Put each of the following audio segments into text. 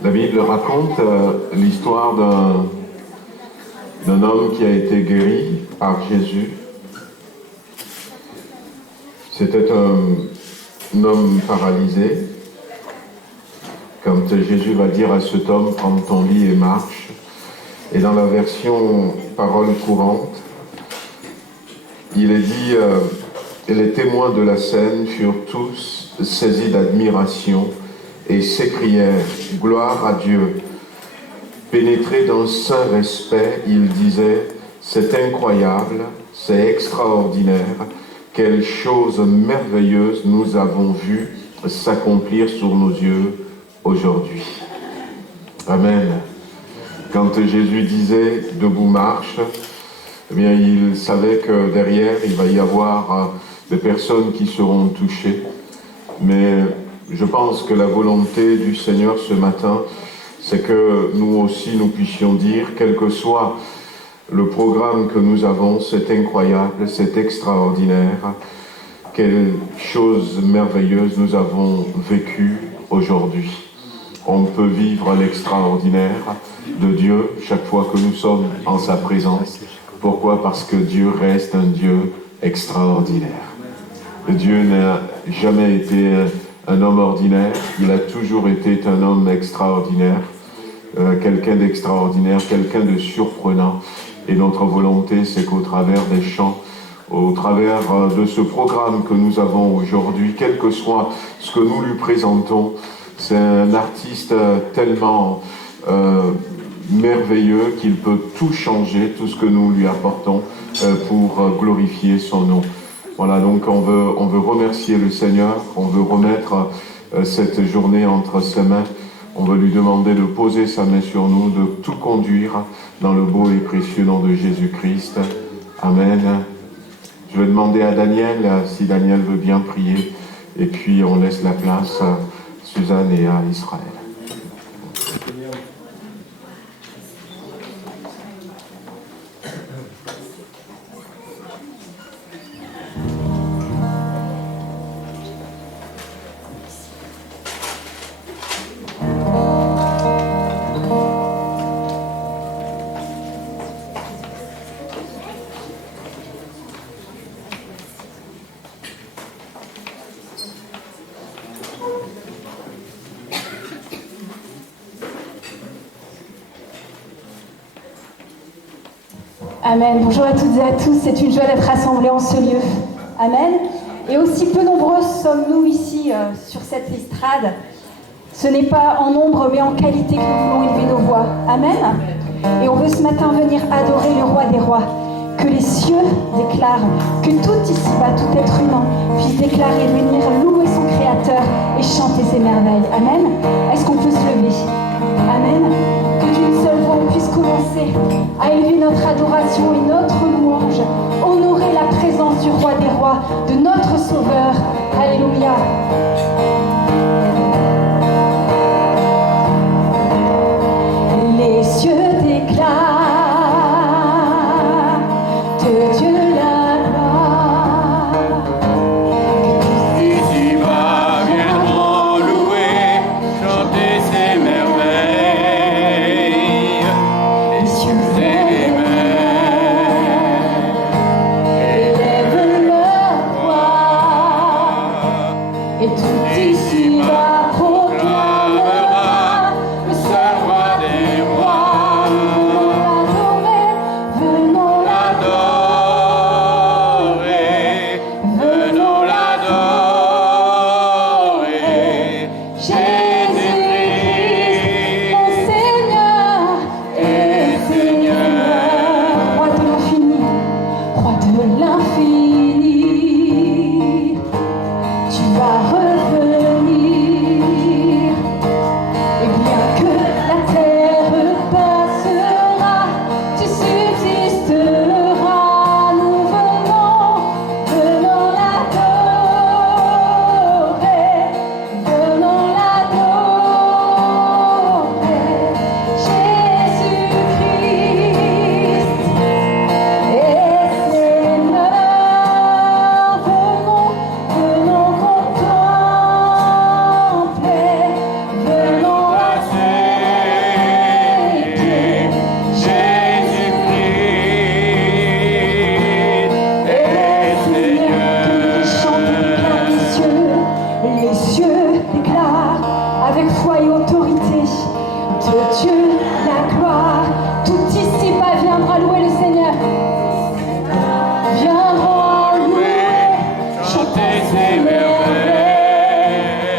La Bible raconte l'histoire d'un homme qui a été guéri par Jésus. C'était un homme paralysé. Quand Jésus va dire à cet homme, prends ton lit et marche. Et dans la version parole courante, il est dit, et les témoins de la scène furent tous saisis d'admiration et s'écrièrent, gloire à Dieu. Pénétrés d'un saint respect, ils disaient, c'est incroyable, c'est extraordinaire, quelle chose merveilleuse nous avons vu s'accomplir sur nos yeux aujourd'hui. Amen. Quand Jésus disait « debout marche », eh bien, il savait que derrière, il va y avoir des personnes qui seront touchées. Mais je pense que la volonté du Seigneur ce matin, c'est que nous aussi, nous puissions dire, quel que soit le programme que nous avons, c'est incroyable, c'est extraordinaire, quelle chose merveilleuse nous avons vécue aujourd'hui. On peut vivre l'extraordinaire de Dieu chaque fois que nous sommes en sa présence. Pourquoi? Parce que Dieu reste un Dieu extraordinaire. Dieu n'a jamais été un homme ordinaire, il a toujours été un homme extraordinaire, quelqu'un d'extraordinaire, quelqu'un de surprenant. Et notre volonté, c'est qu'au travers des chants, au travers de ce programme que nous avons aujourd'hui, quel que soit ce que nous lui présentons, c'est un artiste tellement merveilleux qu'il peut tout changer, tout ce que nous lui apportons pour glorifier son nom. Voilà, donc on veut remercier le Seigneur, on veut remettre cette journée entre ses mains, on veut lui demander de poser sa main sur nous, de tout conduire dans le beau et précieux nom de Jésus-Christ. Amen. Je vais demander à Daniel, si Daniel veut bien prier, et puis on laisse la place à Suzanne et à Israël. Amen. Bonjour à toutes et à tous. C'est une joie d'être rassemblés en ce lieu. Amen. Et aussi peu nombreux sommes-nous ici sur cette estrade. Ce n'est pas en nombre mais en qualité que nous voulons élever nos voix. Amen. Et on veut ce matin venir adorer le roi des rois. Que les cieux déclarent, que tout ici-bas, tout être humain puisse déclarer, venir louer son Créateur et chanter ses merveilles. Amen. Est-ce qu'on peut se lever? Amen. Que d'une seule voix on puisse commencer à élever notre adoration et notre louange, honorer la présence du roi des rois, de notre Sauveur. Alléluia. Les cieux déclarent de Dieu la gloire. Que ici-bas viendront louer, chanter ses merveilles. Les cieux et les mers élèvent leur voix, et tout ici-bas et autorité de Dieu, la gloire. Tout ici-bas viendra louer le Seigneur. Viendront louer, chanter ses merveilles.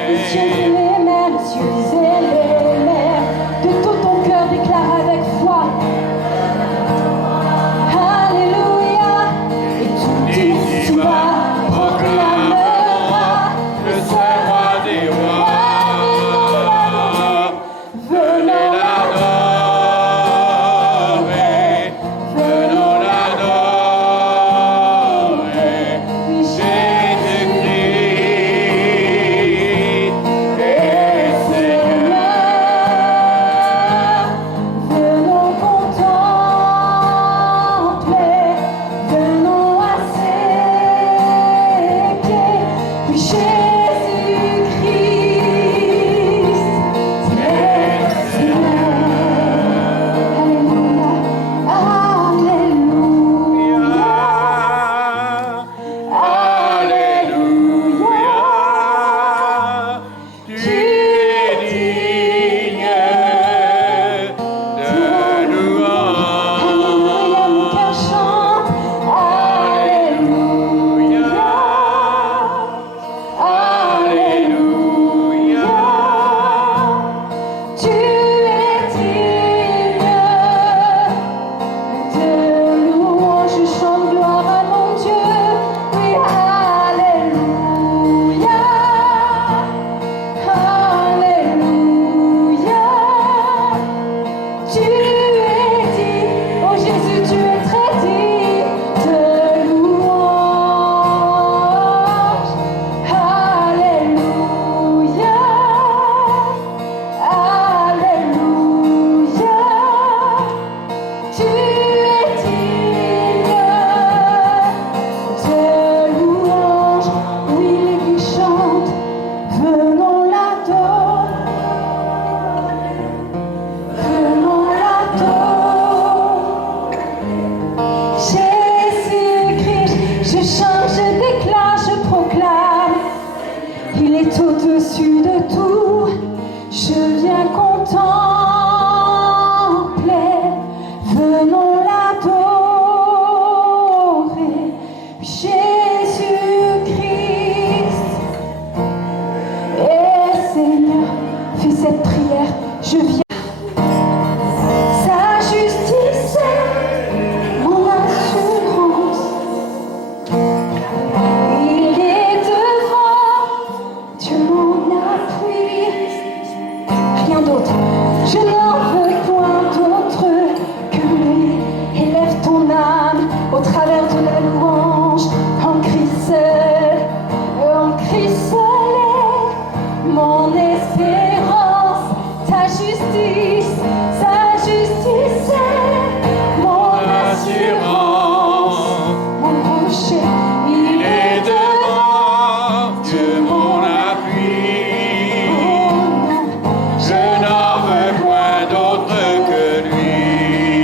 Les cieux et les mers, les cieux et les mers, de tout ton cœur déclare avec foi. Alléluia. Et tout ici-bas proclamera le Saint roi des rois. venons L'adorer, venons l'adorer. Jésus-Christ est Seigneur. venons contempler, venons à ses pieds, puis Jésus-Christ est Seigneur. Alléluia, Alléluia, Alléluia, tu es digne de louange. Alléluia, mon cœur chante. Alléluia, Alléluia, tu es digne de louange. Je chante gloire à mon Dieu. Oui, Alléluia, Alléluia, tu es digne. Oh Jésus, tu es très digne de louange. Alléluia, Alléluia, tu es digne de louange. Oui, l'Église chante, venons l'adorer, venons l'adorer. Jésus-Christ, je chante, je déclare, je proclame, il est au-dessus de tout. Je viens contempler, venons l'adorer. Jésus-Christ est Seigneur. Fais cette prière, je viens. Sa justice est mon assurance. Il est devant, Dieu mon appui. Rien d'autre. Je n'en veux point d'autre que lui. Élève ton âme au travers de la louange. En Christ seul est mon espérance. Sa justice est mon assurance. Mon rocher, Il est devant, Dieu mon appui. Je n'en veux point d'autre que lui.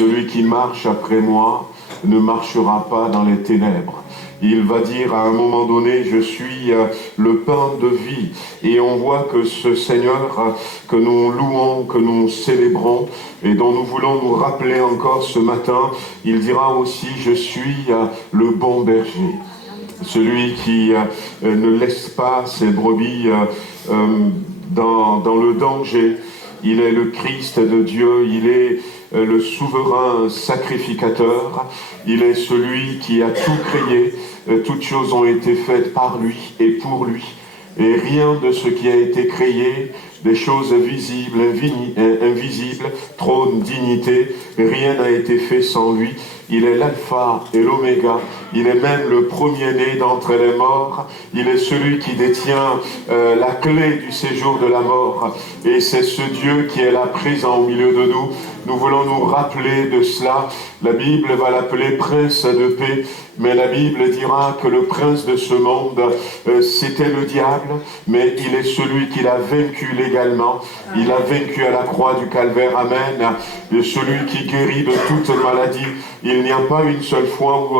Celui qui marche après moi ne marchera pas dans les ténèbres. Il va dire à un moment donné, je suis le pain de vie. Et on voit que ce Seigneur que nous louons, que nous célébrons et dont nous voulons nous rappeler encore ce matin, il dira aussi, je suis le bon berger. Celui qui ne laisse pas ses brebis dans le danger. Il est le Christ de Dieu, il est le souverain sacrificateur, il est celui qui a tout créé, toutes choses ont été faites par lui et pour lui, et rien de ce qui a été créé, des choses visibles, invisibles, trône, dignité, rien n'a été fait sans lui. Il est l'alpha et l'oméga, il est même le premier-né d'entre les morts, il est celui qui détient la clé du séjour de la mort, et c'est ce Dieu qui est là présent au milieu de nous. Nous voulons nous rappeler de cela. La Bible va l'appeler prince de paix, mais la Bible dira que le prince de ce monde, c'était le diable, mais il est celui qui l'a vaincu légalement. Il a vaincu à la croix du calvaire, amen. Et celui qui guérit de toute maladie. Il n'y a pas une seule fois où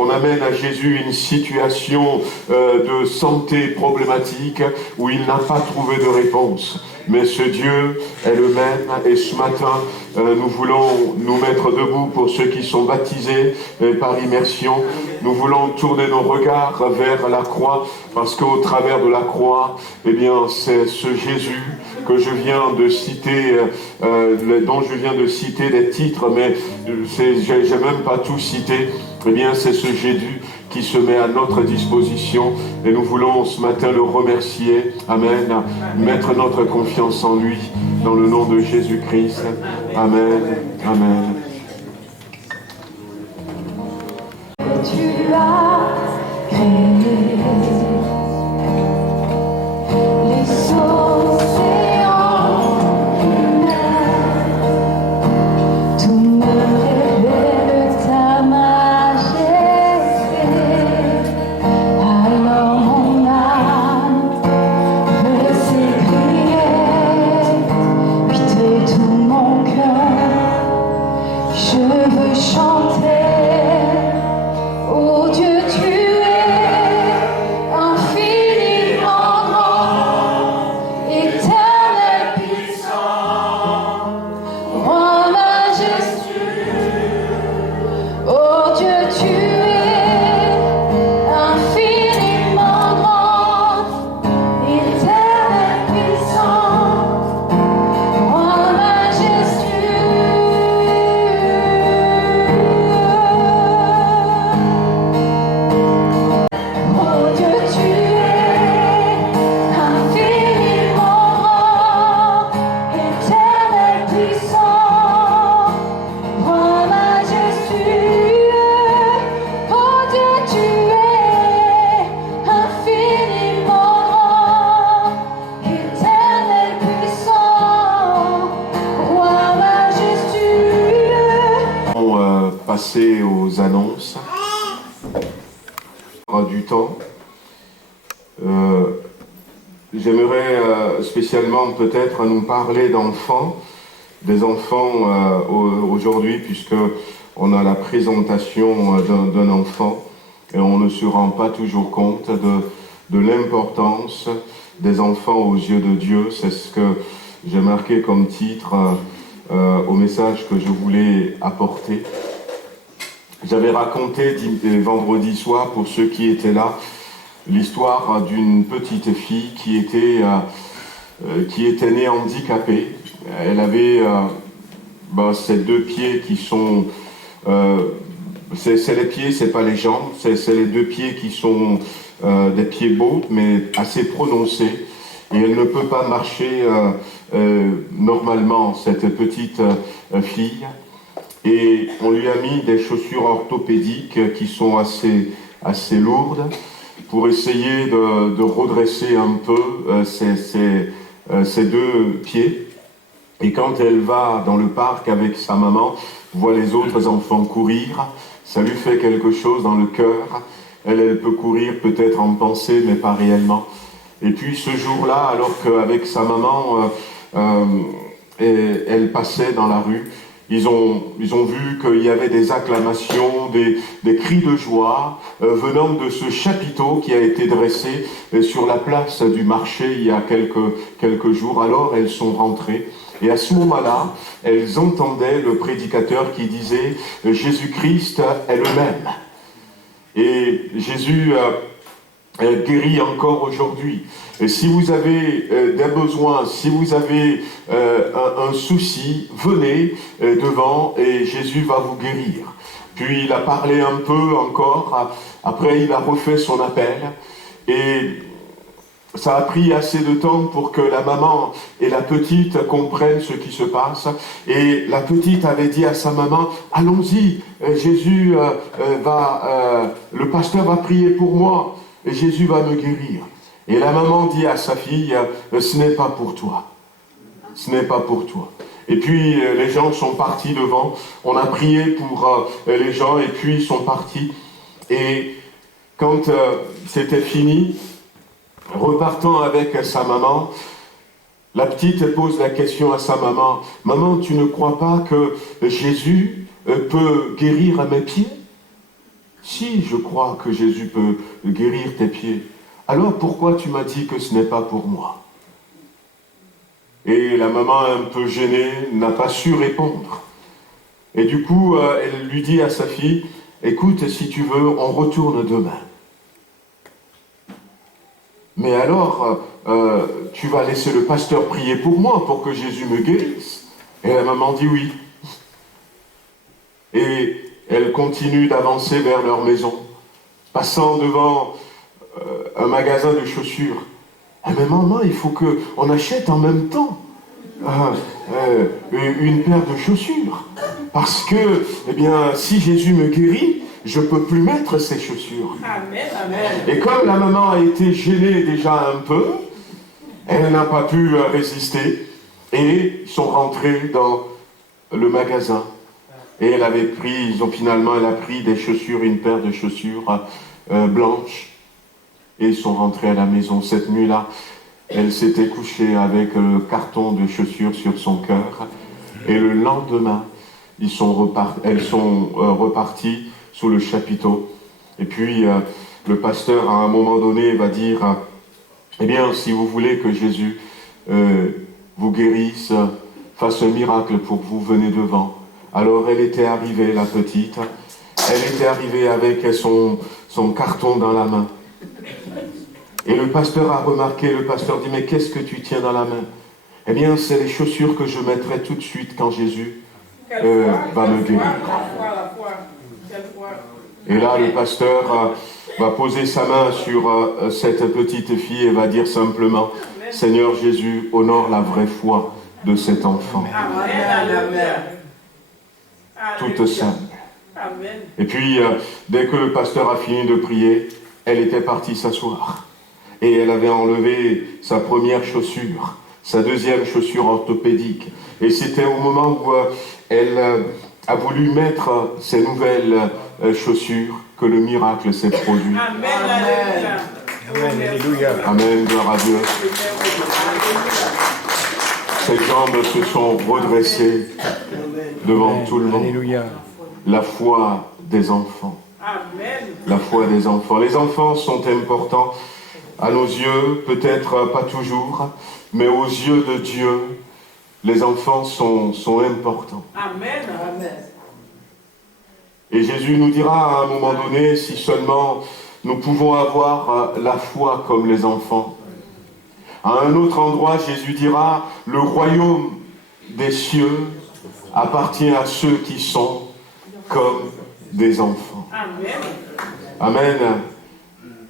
on amène à Jésus une situation de santé problématique où il n'a pas trouvé de réponse. Mais ce Dieu est le même, et ce matin, nous voulons nous mettre debout pour ceux qui sont baptisés par immersion. Nous voulons tourner nos regards vers la croix, parce qu'au travers de la croix, eh bien, c'est ce Jésus que je viens de citer, dont je viens de citer des titres, mais j'ai même pas tout cité. Eh bien, c'est ce Jésus qui se met à notre disposition, et nous voulons ce matin le remercier, amen, mettre notre confiance en lui, dans le nom de Jésus-Christ, amen, amen. Tu as créé les océans, tout me révèle ta majesté. Alors mon âme veut s'écrier, puis de tout mon cœur, je veux chanter. Oh Dieu, tu es infiniment grand, éternel puissant, roi majestueux. Oh Dieu, tu es infiniment grand, éternel puissant, roi majestueux. Oh Dieu, tu es infiniment grand, éternel puissant, roi majestueux. Oh Dieu, tu es infiniment grand, éternel puissant, roi majestueux. On va passer aux annonces. Du temps. J'aimerais spécialement peut-être nous parler d'enfants, des enfants aujourd'hui, puisque on a la présentation d'un enfant et on ne se rend pas toujours compte de l'importance des enfants aux yeux de Dieu. C'est ce que j'ai marqué comme titre au message que je voulais apporter. J'avais raconté vendredi soir, pour ceux qui étaient là, l'histoire d'une petite fille qui était née handicapée. Elle avait ses deux pieds qui sont... c'est les pieds, c'est pas les jambes, c'est les deux pieds qui sont des pieds beaux, mais assez prononcés. Et elle ne peut pas marcher normalement, cette petite fille. Et on lui a mis des chaussures orthopédiques qui sont assez lourdes pour essayer de redresser un peu ses deux pieds. Et quand elle va dans le parc avec sa maman, voit les autres enfants courir, ça lui fait quelque chose dans le cœur. Elle peut courir peut-être en pensée, mais pas réellement. Et puis ce jour-là, alors qu'avec sa maman, elle passait dans la rue, ils ont vu qu'il y avait des acclamations, des cris de joie venant de ce chapiteau qui a été dressé sur la place du marché il y a quelques jours. Alors elles sont rentrées. Et à ce moment-là, elles entendaient le prédicateur qui disait « Jésus-Christ est le même ». Et Jésus guérit encore aujourd'hui. Et si vous avez des besoins, si vous avez un souci, venez devant et Jésus va vous guérir. Puis il a parlé un peu encore, après il a refait son appel et ça a pris assez de temps pour que la maman et la petite comprennent ce qui se passe. Et la petite avait dit à sa maman, allons-y, Jésus le pasteur va prier pour moi et Jésus va me guérir. Et la maman dit à sa fille, ce n'est pas pour toi. Ce n'est pas pour toi. Et puis les gens sont partis devant. On a prié pour les gens et puis ils sont partis. Et quand c'était fini, repartant avec sa maman, la petite pose la question à sa maman. « Maman, tu ne crois pas que Jésus peut guérir mes pieds ?»« Si, je crois que Jésus peut guérir tes pieds. Alors pourquoi tu m'as dit que ce n'est pas pour moi ?» Et la maman, un peu gênée, n'a pas su répondre. Et du coup, elle lui dit à sa fille, « Écoute, si tu veux, on retourne demain. Mais alors, tu vas laisser le pasteur prier pour moi, pour que Jésus me guérisse. » Et la maman dit oui. Et elle continue d'avancer vers leur maison, passant devant un magasin de chaussures. « Mais maman, il faut qu'on achète en même temps une paire de chaussures. Parce que, eh bien, si Jésus me guérit, je ne peux plus mettre ces chaussures. » Amen, amen. Et comme la maman a été gênée déjà un peu, elle n'a pas pu résister. Et ils sont rentrés dans le magasin. Et elle a pris des chaussures, une paire de chaussures blanches. Et ils sont rentrés à la maison. Cette nuit-là, elle s'était couchée avec le carton de chaussures sur son cœur. Et le lendemain, elles sont reparties sous le chapiteau. Et puis, le pasteur, à un moment donné, va dire, eh bien, si vous voulez que Jésus vous guérisse, fasse un miracle pour vous, venez devant. Alors, elle était arrivée, la petite. Elle était arrivée avec son carton dans la main. Et le pasteur a remarqué, le pasteur dit, mais qu'est-ce que tu tiens dans la main? Eh bien, c'est les chaussures que je mettrai tout de suite quand Jésus va me guérir. Et là, le pasteur va poser sa main sur cette petite fille et va dire simplement, Seigneur Jésus, honore la vraie foi de cet enfant. Toute simple. Et puis, dès que le pasteur a fini de prier, elle était partie s'asseoir. Et elle avait enlevé sa première chaussure, sa deuxième chaussure orthopédique. Et c'était au moment où elle a voulu mettre ses nouvelles chaussures que le miracle s'est produit. Amen, alléluia. Alléluia. Amen, gloire à Dieu. Ses jambes se sont redressées devant tout le monde. Alléluia. La foi des enfants. Amen. La foi des enfants. Les enfants sont importants à nos yeux, peut-être pas toujours, mais aux yeux de Dieu, les enfants sont importants. Amen. Amen. Et Jésus nous dira à un moment donné, si seulement nous pouvons avoir la foi comme les enfants. À un autre endroit, Jésus dira, le royaume des cieux appartient à ceux qui sont comme des enfants. Amen. Amen.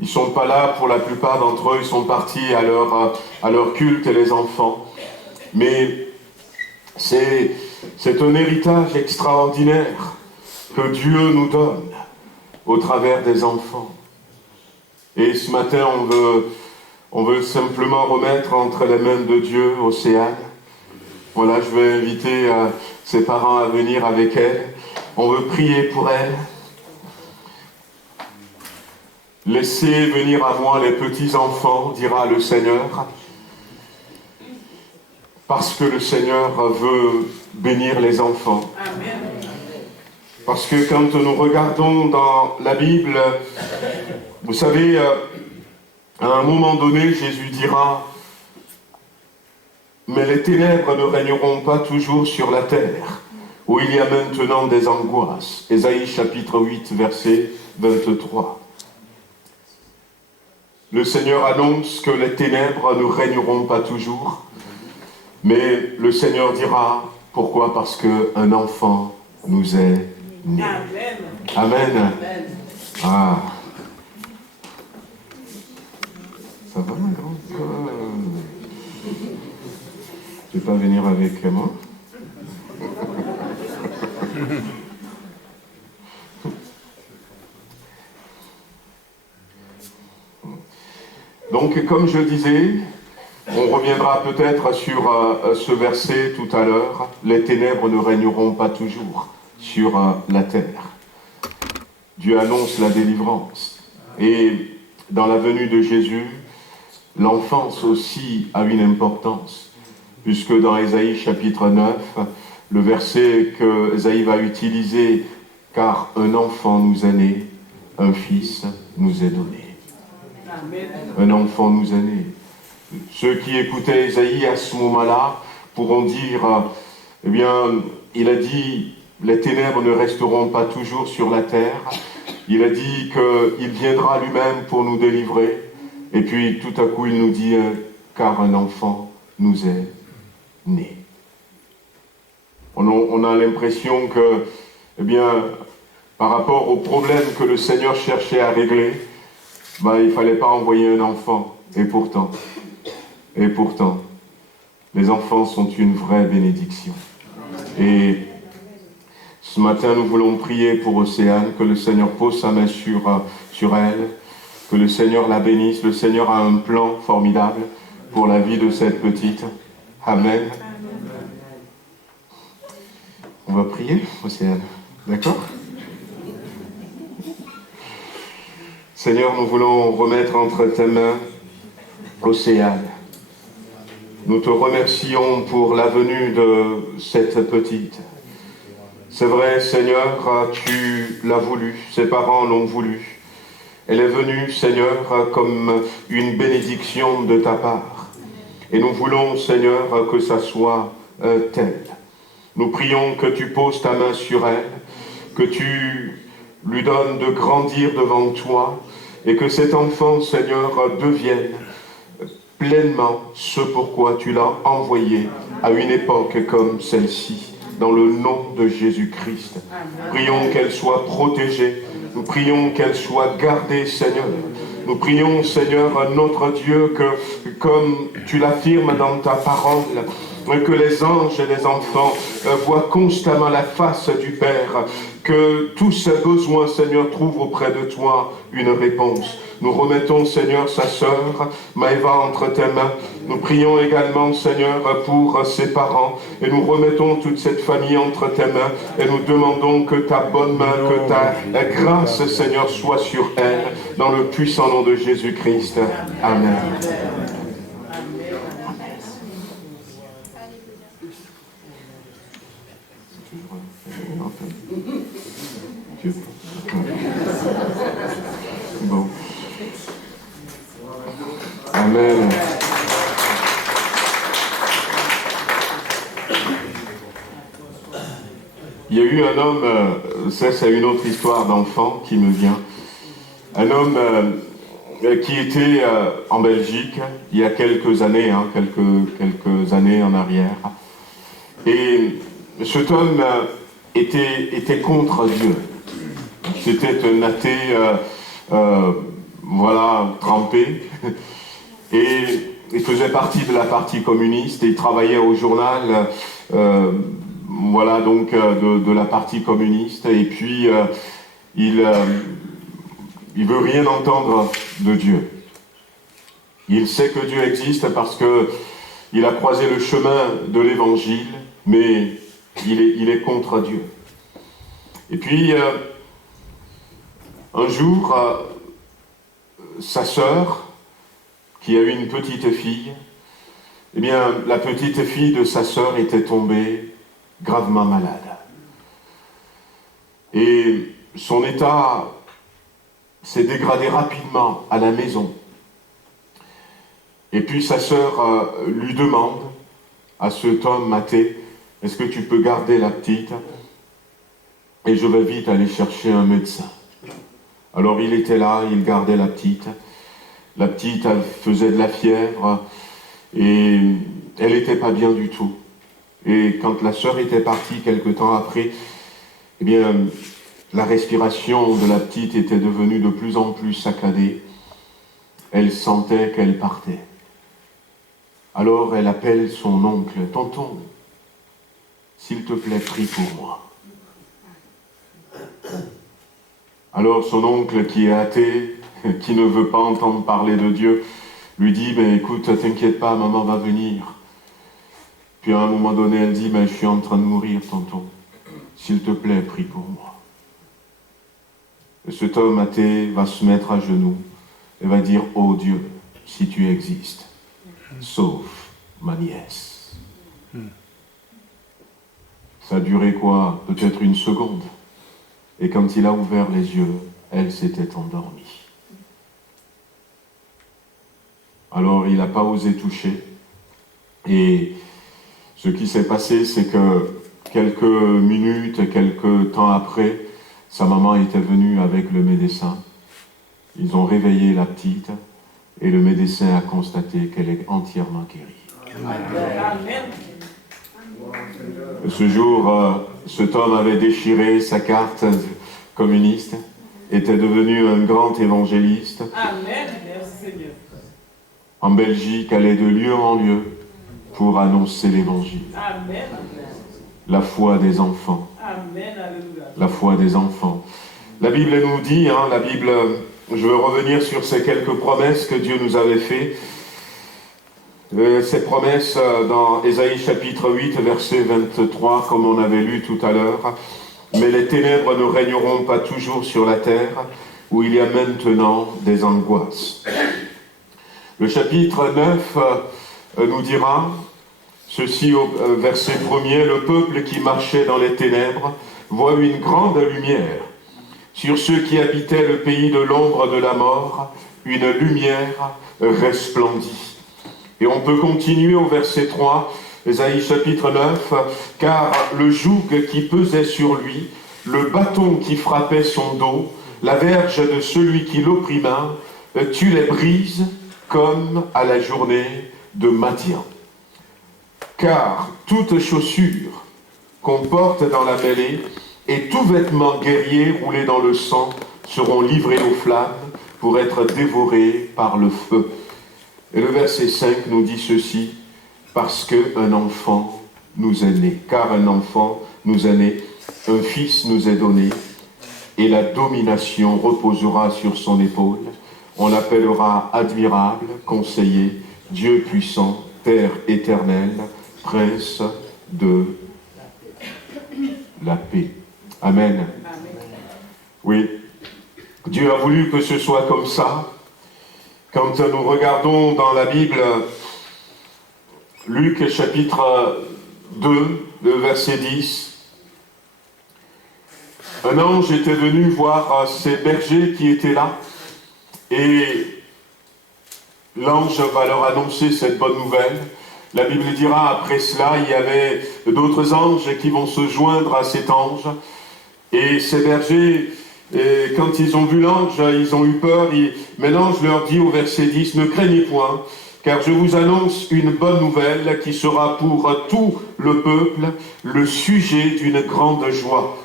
Ils ne sont pas là, pour la plupart d'entre eux, ils sont partis à leur culte, les enfants. Mais c'est un héritage extraordinaire que Dieu nous donne au travers des enfants. Et ce matin, on veut simplement remettre entre les mains de Dieu Océane. Voilà, je vais inviter ses parents à venir avec elle. On veut prier pour elle. Laissez venir à moi les petits enfants, dira le Seigneur. parce que le Seigneur veut bénir les enfants. Amen. Parce que quand nous regardons dans la Bible, vous savez, à un moment donné, Jésus dira « Mais les ténèbres ne régneront pas toujours sur la terre, où il y a maintenant des angoisses. » Ésaïe chapitre 8, verset 23. Le Seigneur annonce que les ténèbres ne régneront pas toujours, mais le Seigneur dira « Pourquoi ? Parce qu'un enfant nous est né. » Amen. Amen. Amen. Ah. Ça va, non? Tu veux pas venir avec moi? Donc, comme je disais, on reviendra peut-être sur ce verset tout à l'heure. Les ténèbres ne régneront pas toujours sur la terre. Dieu annonce la délivrance. Et dans la venue de Jésus, l'enfance aussi a une importance. Puisque dans Ésaïe chapitre 9, le verset que Ésaïe va utiliser, « Car un enfant nous est né, un fils nous est donné. » Amen. Un enfant nous est né. Ceux qui écoutaient Ésaïe à ce moment-là pourront dire, eh bien, il a dit, les ténèbres ne resteront pas toujours sur la terre. Il a dit qu'il viendra lui-même pour nous délivrer. Et puis, tout à coup, il nous dit, car un enfant nous est né. On a l'impression que, eh bien, par rapport au problème que le Seigneur cherchait à régler, ben, il ne fallait pas envoyer un enfant. Et pourtant, les enfants sont une vraie bénédiction. Et ce matin, nous voulons prier pour Océane, que le Seigneur pose sa main sur elle, que le Seigneur la bénisse. Le Seigneur a un plan formidable pour la vie de cette petite. Amen. On va prier, Océane. D'accord ? Seigneur, nous voulons remettre entre tes mains Océane. Nous te remercions pour la venue de cette petite. C'est vrai, Seigneur, tu l'as voulu, ses parents l'ont voulu. Elle est venue, Seigneur, comme une bénédiction de ta part. Et nous voulons, Seigneur, que ça soit tel. Nous prions que tu poses ta main sur elle, que tu lui donnes de grandir devant toi, et que cet enfant, Seigneur, devienne pleinement ce pourquoi tu l'as envoyé à une époque comme celle-ci, dans le nom de Jésus-Christ. Prions qu'elle soit protégée, nous prions qu'elle soit gardée, Seigneur. Nous prions, Seigneur, notre Dieu, que comme tu l'affirmes dans ta parole, que les anges et les enfants voient constamment la face du Père, que tous ses besoins, Seigneur, trouvent auprès de toi une réponse. Nous remettons, Seigneur, sa sœur, Maëva, entre tes mains. Nous prions également, Seigneur, pour ses parents. Et nous remettons toute cette famille entre tes mains. Et nous demandons que ta bonne main, que ta grâce, Seigneur, soit sur elle. Dans le puissant nom de Jésus-Christ. Amen. Bon. Amen. Il y a eu un homme, ça c'est une autre histoire d'enfant qui me vient, un homme qui était en Belgique il y a quelques années, quelques années en arrière. Et cet homme était contre Dieu. C'était un athée, trempé. Et il faisait partie de la partie communiste et il travaillait au journal, de la partie communiste. Et puis, il veut rien entendre de Dieu. Il sait que Dieu existe parce que il a croisé le chemin de l'évangile, mais il est contre Dieu. Et puis, un jour, sa sœur, qui a eu une petite fille, eh bien, la petite fille de sa sœur était tombée gravement malade. Et son état s'est dégradé rapidement à la maison. Et puis sa sœur lui demande à cet homme maté, est-ce que tu peux garder la petite? Et je vais vite aller chercher un médecin. Alors il était là, il gardait la petite. La petite, elle faisait de la fièvre et elle n'était pas bien du tout. Et quand la sœur était partie quelque temps après, eh bien, la respiration de la petite était devenue de plus en plus saccadée. Elle sentait qu'elle partait. Alors elle appelle son oncle, « Tonton, s'il te plaît, prie pour moi. » Alors son oncle qui est athée, qui ne veut pas entendre parler de Dieu, lui dit, « Écoute, t'inquiète pas, maman va venir. » Puis à un moment donné, elle dit, « Je suis en train de mourir, tonton. S'il te plaît, prie pour moi. » Et cet homme athée va se mettre à genoux et va dire, « Oh Dieu, si tu existes, sauve ma nièce. » Ça a duré quoi? Peut-être une seconde. Et quand il a ouvert les yeux, elle s'était endormie. Alors il n'a pas osé toucher. Et ce qui s'est passé, c'est que quelques minutes, quelques temps après, sa maman était venue avec le médecin. Ils ont réveillé la petite et le médecin a constaté qu'elle est entièrement guérie. Amen. Ce jour, cet homme avait déchiré sa carte communiste, était devenu un grand évangéliste. Amen. Merci Seigneur. En Belgique, allait de lieu en lieu pour annoncer l'évangile. Amen. La foi des enfants. Amen. Alléluia. La foi des enfants. La Bible nous dit, la Bible, je veux revenir sur ces quelques promesses que Dieu nous avait faites. Ces promesses dans Ésaïe chapitre 8, verset 23, comme on avait lu tout à l'heure. Mais les ténèbres ne régneront pas toujours sur la terre, où il y a maintenant des angoisses. Le chapitre 9 nous dira ceci au verset 1er, le peuple qui marchait dans les ténèbres voit une grande lumière. Sur ceux qui habitaient le pays de l'ombre de la mort, une lumière resplendit. Et on peut continuer au verset 3, Ésaïe chapitre 9, car le joug qui pesait sur lui, le bâton qui frappait son dos, la verge de celui qui l'opprimait, tu les brises comme à la journée de Madian. Car toute chaussure qu'on porte dans la mêlée et tout vêtement guerrier roulé dans le sang seront livrés aux flammes pour être dévorés par le feu. Et le verset 5 nous dit ceci, parce qu'un enfant nous est né, car un enfant nous est né, un fils nous est donné, et la domination reposera sur son épaule. On l'appellera admirable, conseiller, Dieu puissant, Père éternel, Prince de la paix. Amen. Oui, Dieu a voulu que ce soit comme ça. Quand nous regardons dans la Bible, Luc chapitre 2, le verset 10, un ange était venu voir ces bergers qui étaient là, et l'ange va leur annoncer cette bonne nouvelle. La Bible dira, après cela, il y avait d'autres anges qui vont se joindre à cet ange, et ces bergers, et quand ils ont vu l'ange, ils ont eu peur, mais l'ange leur dit au verset 10, « Ne craignez point, car je vous annonce une bonne nouvelle qui sera pour tout le peuple le sujet d'une grande joie. »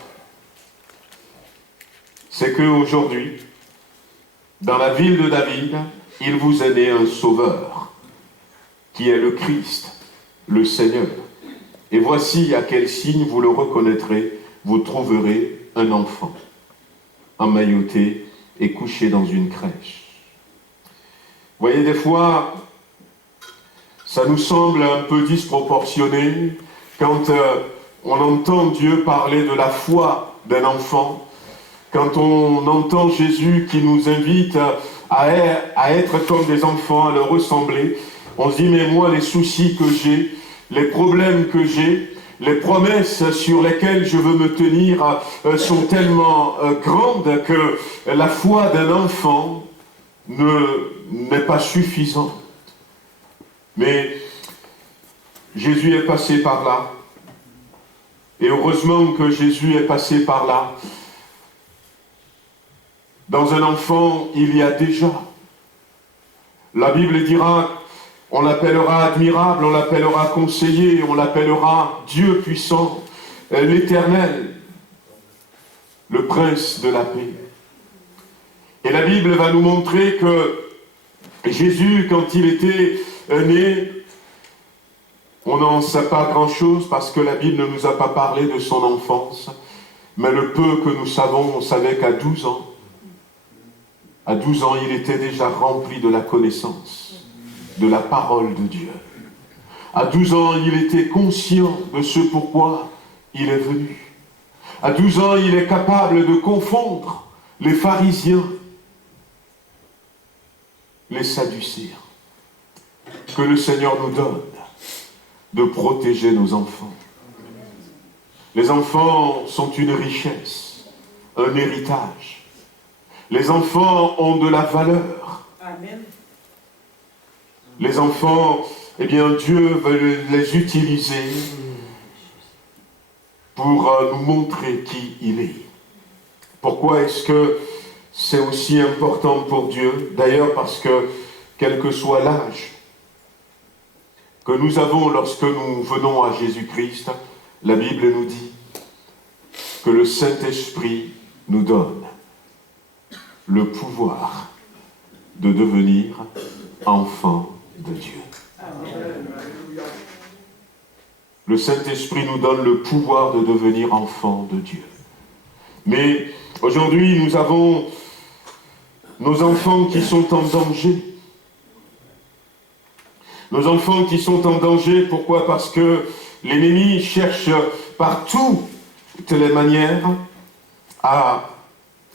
C'est qu'aujourd'hui, dans la ville de David, il vous est né un sauveur, qui est le Christ, le Seigneur. Et voici à quel signe vous le reconnaîtrez, vous trouverez un enfant, emmailloté et couché dans une crèche. Vous voyez, des fois, ça nous semble un peu disproportionné quand on entend Dieu parler de la foi d'un enfant, quand on entend Jésus qui nous invite à être comme des enfants, à le ressembler. On se dit, mais moi, les soucis que j'ai, les problèmes que j'ai, les promesses sur lesquelles je veux me tenir sont tellement grandes que la foi d'un enfant n'est pas suffisante. Mais Jésus est passé par là. Et heureusement que Jésus est passé par là. Dans un enfant, il y a déjà. La Bible dira, on l'appellera admirable, on l'appellera conseiller, on l'appellera Dieu puissant, l'Éternel, le prince de la paix. Et la Bible va nous montrer que Jésus, quand il était né, on n'en sait pas grand-chose parce que la Bible ne nous a pas parlé de son enfance, mais le peu que nous savons, on savait qu'à 12 ans, à 12 ans, il était déjà rempli de la connaissance, de la parole de Dieu. À 12 ans, il était conscient de ce pourquoi il est venu. À 12 ans, il est capable de confondre les pharisiens, les sadducéens. Que le Seigneur nous donne de protéger nos enfants. Les enfants sont une richesse, un héritage. Les enfants ont de la valeur. Amen. Les enfants, eh bien, Dieu veut les utiliser pour nous montrer qui il est. Pourquoi est-ce que c'est aussi important pour Dieu? D'ailleurs, parce que, quel que soit l'âge que nous avons lorsque nous venons à Jésus-Christ, la Bible nous dit que le Saint-Esprit nous donne le pouvoir de devenir enfant de Dieu. Le Saint-Esprit nous donne le pouvoir de devenir enfant de Dieu. Mais aujourd'hui, nous avons nos enfants qui sont en danger. Nos enfants qui sont en danger, pourquoi? Parce que l'ennemi cherche par toutes les manières à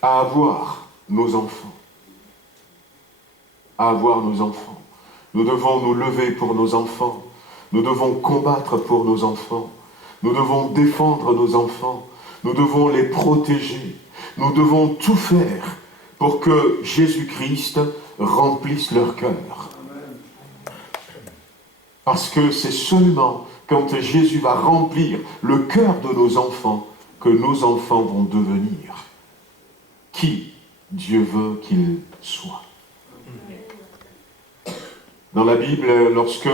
avoir nos enfants. À avoir nos enfants. Nous devons nous lever pour nos enfants. Nous devons combattre pour nos enfants. Nous devons défendre nos enfants. Nous devons les protéger. Nous devons tout faire pour que Jésus-Christ remplisse leur cœur. Parce que c'est seulement quand Jésus va remplir le cœur de nos enfants que nos enfants vont devenir qui Dieu veut qu'ils soient. Dans la Bible, lorsque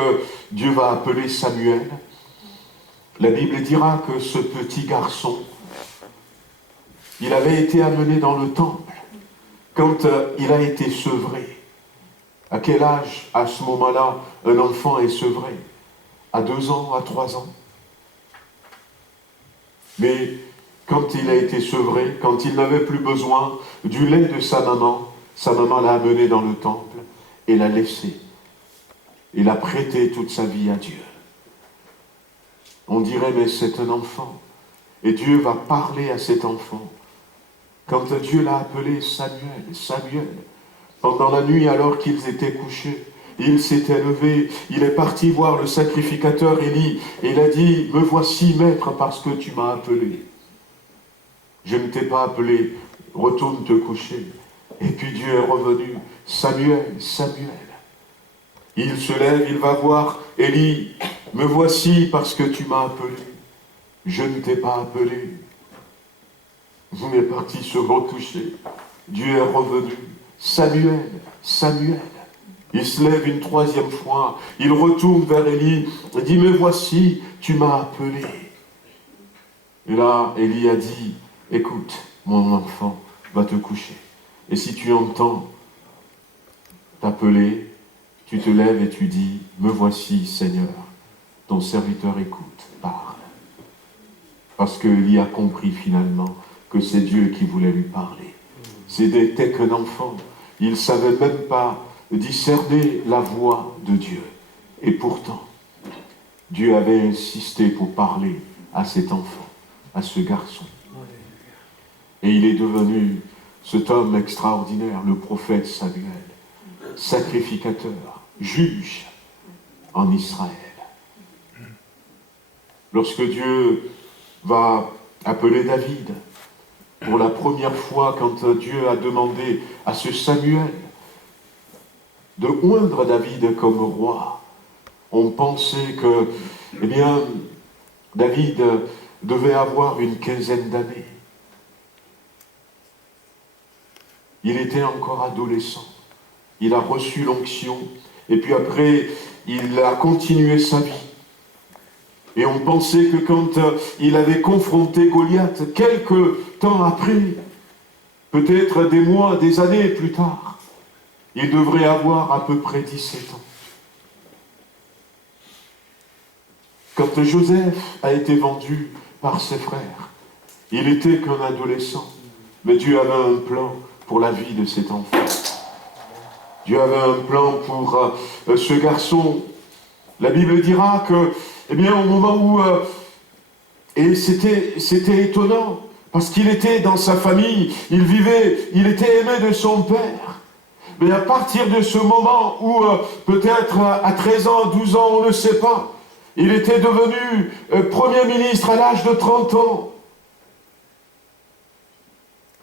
Dieu va appeler Samuel, la Bible dira que ce petit garçon, il avait été amené dans le temple quand il a été sevré. À quel âge, à ce moment-là, un enfant est sevré? À 2 ans, à 3 ans? Mais quand il a été sevré, quand il n'avait plus besoin du lait de sa maman l'a amené dans le temple et l'a laissé. Il a prêté toute sa vie à Dieu. On dirait, mais c'est un enfant. Et Dieu va parler à cet enfant. Quand Dieu l'a appelé Samuel, pendant la nuit alors qu'ils étaient couchés, il s'était levé, il est parti voir le sacrificateur Élie, et il a dit, me voici maître parce que tu m'as appelé. Je ne t'ai pas appelé, retourne te coucher. Et puis Dieu est revenu, Samuel. Il se lève, il va voir Élie, me voici parce que tu m'as appelé. Je ne t'ai pas appelé. Il est parti se recoucher. Dieu est revenu. Samuel. Il se lève une 3e fois. Il retourne vers Élie. Il dit, me voici, tu m'as appelé. Et là, Élie a dit, écoute, mon enfant, va te coucher. Et si tu entends t'appeler, tu te lèves et tu dis, me voici, Seigneur, ton serviteur écoute, parle. Parce qu'Élie a compris finalement que c'est Dieu qui voulait lui parler. C'était qu'un enfant. Il ne savait même pas discerner la voix de Dieu. Et pourtant, Dieu avait insisté pour parler à cet enfant, à ce garçon. Et il est devenu cet homme extraordinaire, le prophète Samuel, sacrificateur, juge, en Israël. Lorsque Dieu va appeler David, pour la première fois, quand Dieu a demandé à ce Samuel de oindre David comme roi, on pensait que, eh bien, David devait avoir une quinzaine d'années. Il était encore adolescent. Il a reçu l'onction, et puis après, il a continué sa vie. Et on pensait que quand il avait confronté Goliath, quelques temps après, peut-être des mois, des années plus tard, il devrait avoir à peu près 17 ans. Quand Joseph a été vendu par ses frères, il n'était qu'un adolescent, mais Dieu avait un plan pour la vie de cet enfant. Dieu avait un plan pour ce garçon. La Bible dira que, eh bien, au moment où... et c'était étonnant, parce qu'il était dans sa famille, il vivait, il était aimé de son père. Mais à partir de ce moment où, peut-être à 13 ans, 12 ans, on ne sait pas, il était devenu Premier ministre à l'âge de 30 ans.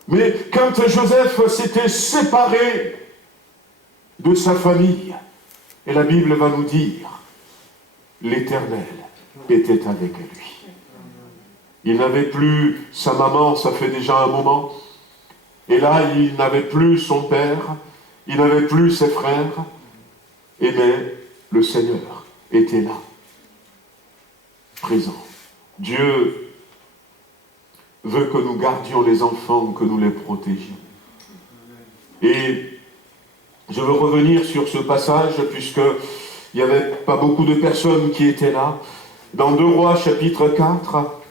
Mais quand Joseph s'était séparé de sa famille, et la Bible va nous dire, l'Éternel était avec lui. Il n'avait plus sa maman, ça fait déjà un moment, et là il n'avait plus son père, il n'avait plus ses frères, et mais le Seigneur était là, présent. Dieu veut que nous gardions les enfants, que nous les protégions. Et je veux revenir sur ce passage, puisqu'il n'y avait pas beaucoup de personnes qui étaient là. Dans 2 Rois, chapitre 4,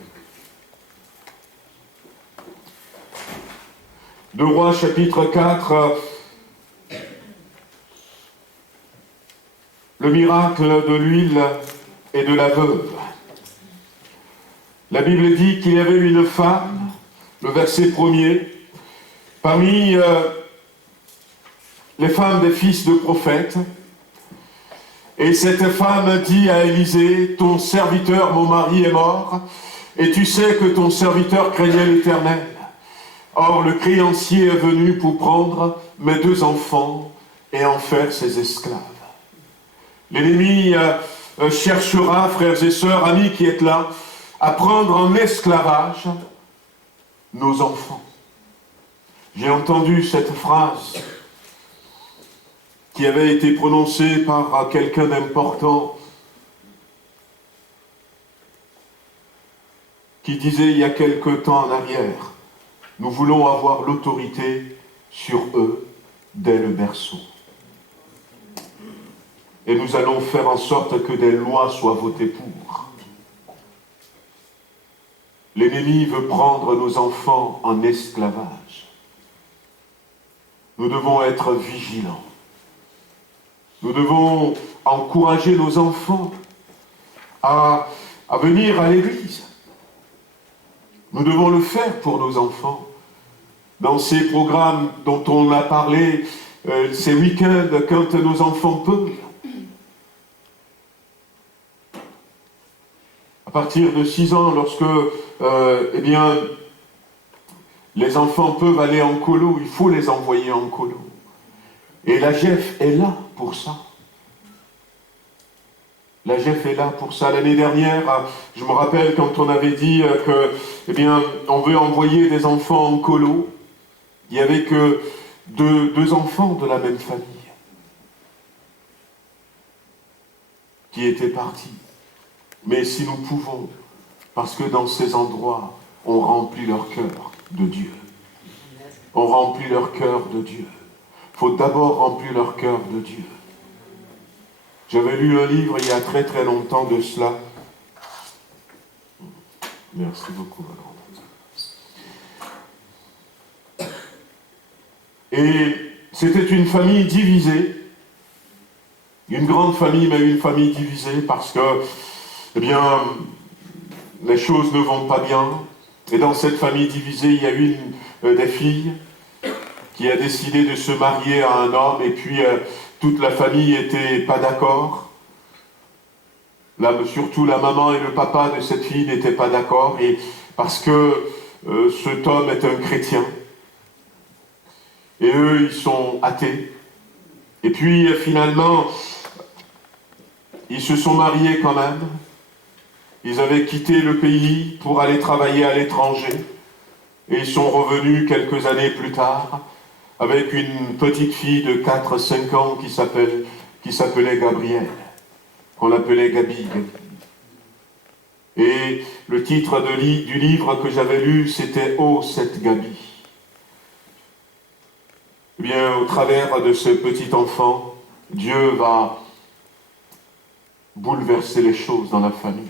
2 Rois, chapitre 4, le miracle de l'huile et de la veuve. La Bible dit qu'il y avait une femme, le verset 1er, parmi les femmes des fils de prophètes, et cette femme dit à Élisée, ton serviteur, mon mari, est mort, et tu sais que ton serviteur craignait l'Éternel. Or, le créancier est venu pour prendre mes 2 enfants et en faire ses esclaves. L'ennemi cherchera, frères et sœurs, amis qui êtes là, à prendre en esclavage nos enfants. J'ai entendu cette phrase qui avait été prononcée par quelqu'un d'important qui disait il y a quelque temps en arrière, nous voulons avoir l'autorité sur eux dès le berceau. Et nous allons faire en sorte que des lois soient votées pour. L'ennemi veut prendre nos enfants en esclavage. Nous devons être vigilants. Nous devons encourager nos enfants à venir à l'église. Nous devons le faire pour nos enfants. Dans ces programmes dont on a parlé ces week-ends, quand nos enfants peuvent. À partir de 6 ans, lorsque eh bien, les enfants peuvent aller en colo, il faut les envoyer en colo. Et la GEF est là pour ça. La GEF est là pour ça. L'année dernière, je me rappelle quand on avait dit que, eh bien, on veut envoyer des enfants en colo, il n'y avait que deux enfants de la même famille qui étaient partis. Mais si nous pouvons, parce que dans ces endroits, on remplit leur cœur de Dieu. On remplit leur cœur de Dieu. Il faut d'abord remplir leur cœur de Dieu. J'avais lu un livre il y a très très longtemps de cela. Merci beaucoup, ma grande. Et c'était une famille divisée. Une grande famille, mais une famille divisée parce que, eh bien, les choses ne vont pas bien. Et dans cette famille divisée, il y a une des filles qui a décidé de se marier à un homme, et puis toute la famille n'était pas d'accord. Là, surtout la maman et le papa de cette fille n'étaient pas d'accord, et parce que cet homme est un chrétien, et eux, ils sont athées. Et puis, finalement, ils se sont mariés quand même. Ils avaient quitté le pays pour aller travailler à l'étranger, et ils sont revenus quelques années plus tard, avec une petite fille de 4-5 ans qui s'appelait Gabrielle, qu'on appelait Gabi. Et le titre du livre que j'avais lu, c'était « Oh, cette Gabi ». Eh bien, au travers de ce petit enfant, Dieu va bouleverser les choses dans la famille.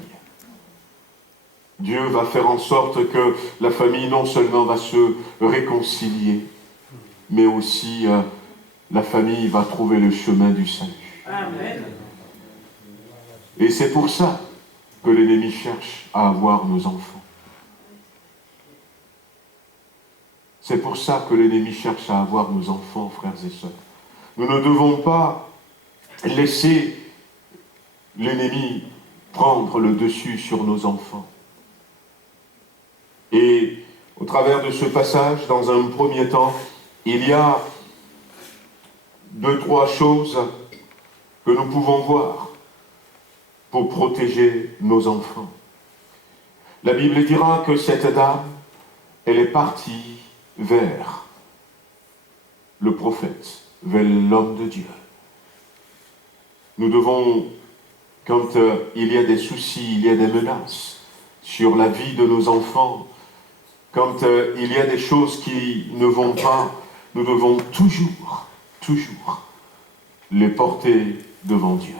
Dieu va faire en sorte que la famille non seulement va se réconcilier, mais aussi la famille va trouver le chemin du salut. Amen. Et c'est pour ça que l'ennemi cherche à avoir nos enfants. C'est pour ça que l'ennemi cherche à avoir nos enfants, frères et sœurs. Nous ne devons pas laisser l'ennemi prendre le dessus sur nos enfants. Et au travers de ce passage, dans un premier temps, il y a 2-3 choses que nous pouvons voir pour protéger nos enfants. La Bible dira que cette dame, elle est partie vers le prophète, vers l'homme de Dieu. Nous devons, quand il y a des soucis, il y a des menaces sur la vie de nos enfants, quand il y a des choses qui ne vont pas, nous devons toujours les porter devant Dieu.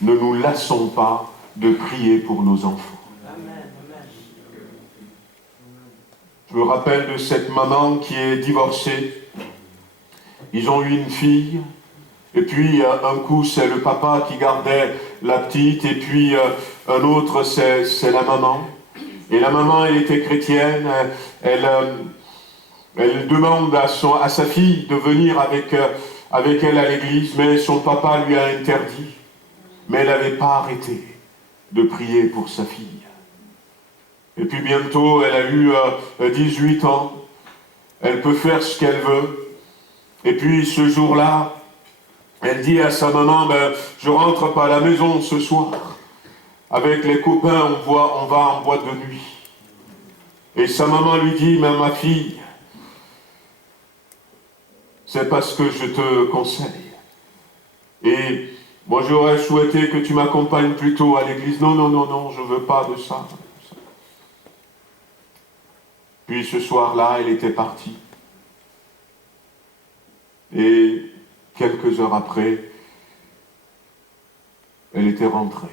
Ne nous lassons pas de prier pour nos enfants. Je me rappelle de cette maman qui est divorcée. Ils ont eu une fille, et puis un coup c'est le papa qui gardait la petite, et puis un autre c'est la maman. Et la maman, elle était chrétienne, elle demande à sa fille de venir avec elle à l'église, mais son papa lui a interdit. Mais elle n'avait pas arrêté de prier pour sa fille. Et puis bientôt, elle a eu 18 ans. Elle peut faire ce qu'elle veut. Et puis ce jour-là, elle dit à sa maman, je rentre pas à la maison ce soir. Avec les copains, on va en boîte de nuit. Et sa maman lui dit, mais ma fille, c'est parce que je te conseille. Et moi, j'aurais souhaité que tu m'accompagnes plutôt à l'église. Non, je ne veux pas de ça. Puis ce soir-là, elle était partie. Et quelques heures après, elle était rentrée.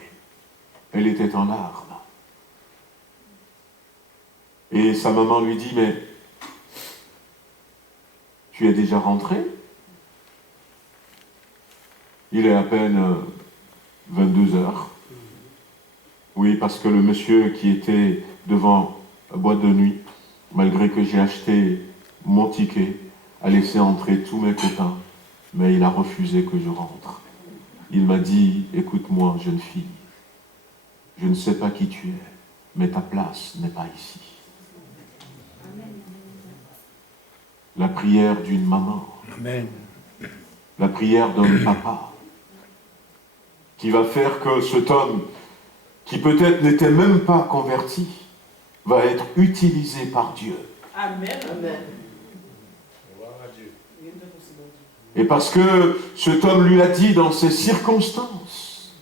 Elle était en larmes. Et sa maman lui dit, mais tu es déjà rentré? Il est à peine 22 heures. Oui, parce que le monsieur qui était devant la boîte de nuit, malgré que j'ai acheté mon ticket, a laissé entrer tous mes copains, mais il a refusé que je rentre. Il m'a dit, écoute-moi, jeune fille, je ne sais pas qui tu es, mais ta place n'est pas ici. La prière d'une maman, Amen. la prière d'un papa, qui va faire que cet homme, qui peut-être n'était même pas converti, va être utilisé par Dieu. Amen. Amen. Et parce que cet homme lui a dit dans ces circonstances,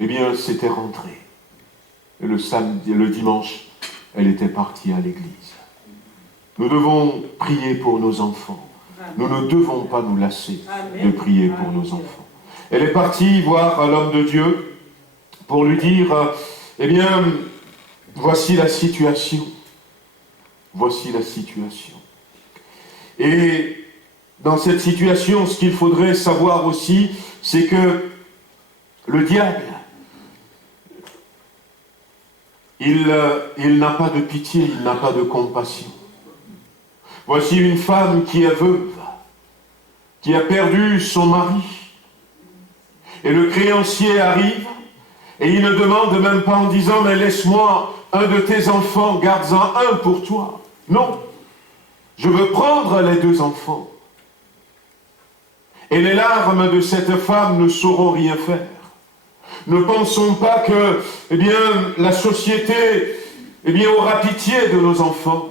eh bien, c'était rentré. Et le dimanche, elle était partie à l'église. Nous devons prier pour nos enfants. Nous ne devons pas nous lasser de prier pour nos enfants. Elle est partie voir l'homme de Dieu pour lui dire, eh bien, voici la situation. Voici la situation. Et dans cette situation, ce qu'il faudrait savoir aussi, c'est que le diable, il n'a pas de pitié, il n'a pas de compassion. Voici une femme qui est veuve, qui a perdu son mari. Et le créancier arrive et il ne demande même pas en disant « Mais laisse-moi un de tes enfants, garde-en un pour toi. » Non, je veux prendre les 2 enfants. Et les larmes de cette femme ne sauront rien faire. Ne pensons pas que, la société, aura pitié de nos enfants.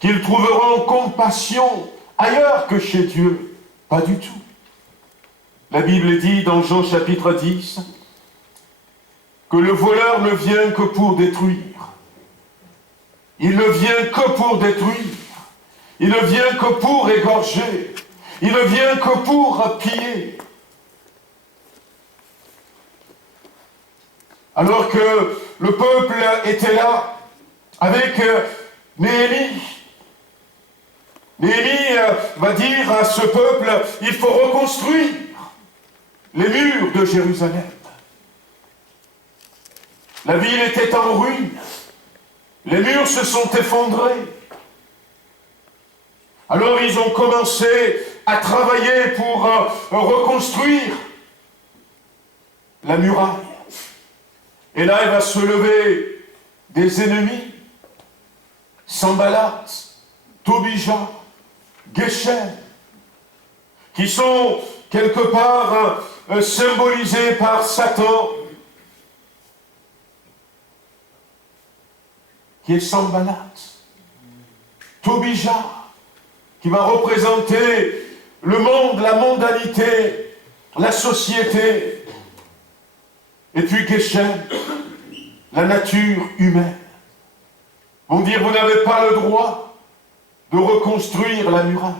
Qu'ils trouveront compassion ailleurs que chez Dieu. Pas du tout. La Bible dit dans Jean chapitre 10 que le voleur ne vient que pour détruire. Il ne vient que pour détruire. Il ne vient que pour égorger. Il ne vient que pour piller. Alors que le peuple était là avec Néhémie. Néhémie va dire à ce peuple, il faut reconstruire les murs de Jérusalem. La ville était en ruine. Les murs se sont effondrés. Alors ils ont commencé à travailler pour reconstruire la muraille. Et là, il va se lever des ennemis, Sanballat, Tobija, Geshem, qui sont quelque part symbolisés par Satan, qui est Sanballat, Tobija, qui va représenter le monde, la mondanité, la société, et puis Geshem, la nature humaine, vont dire vous n'avez pas le droit de reconstruire la muraille.